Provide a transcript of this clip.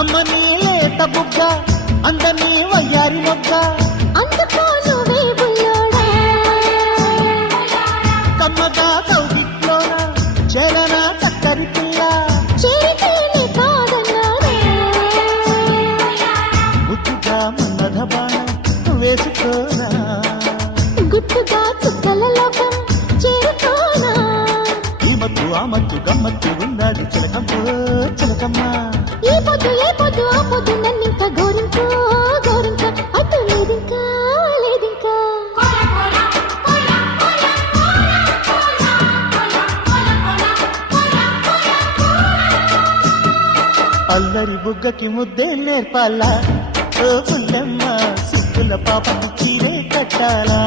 అమ్మని లేత బుగ్గ అందని వయ్యారి మొగ్గ అందుకో నువ్వే బుల్లోడా కమ్మగా కౌగిట్లోన చరణ చక్కరి పిల్ల చేరితేనే కాదన్నారా ముద్దుగా మన్నధ బాణం వేసుకోనా గుట్టుగా చుక్కల లోకం చేరుకోనా ఈ మత్తు ఆ మత్తు గమ్మత్తు ఉన్నాడు చిలకమ్మో చిలకమ్మ ఏ పొద్దు ఆ పొద్దు నన్నింక గోరింకా గోరింకా అటు లేదింకా లేదింకా అల్లరి బుగ్గకి ముద్దే నేర్పాలా ఓ పుల్లమ్మ సిక్కుల పాపకు చీరే కట్టాలా